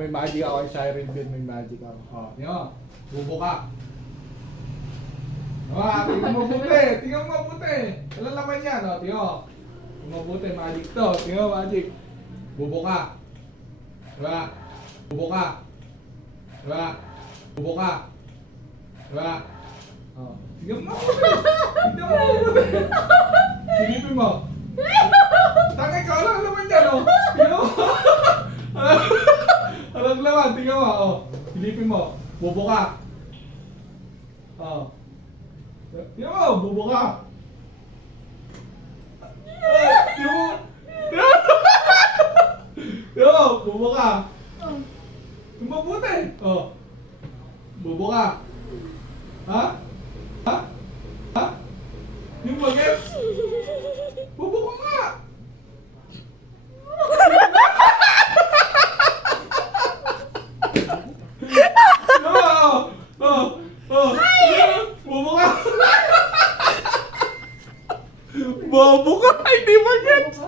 may magic ako kay Siren din, may magic ako. Tingnan mo. Bubo ka. Tingnan mo mabuti. Tingnan mo mabuti. Walang laman yan. Tingnan mo. Tingnan mo mabuti. Magic to. Tingnan mo magic. Bubo ka. Diba? Bubo ka. Diba? Bubo ka. Diba? Tingnan mo mabuti. Tingnan mo mabuti. Silipin mo. Tangay ka. Walang laman yan. Tingnan mo. Walang laman. Tingnan mo. Silipin mo. Bubo ka. Tingnan mo, bubo ka. Tingnan mo. Tingnan mo, bubo ka. Yung mabuti. Bubo ka. Ha? Ha? Ha? Yung bagay? Bubo ka nga. Bobo ka! Bobo ka! Hindi ba gets?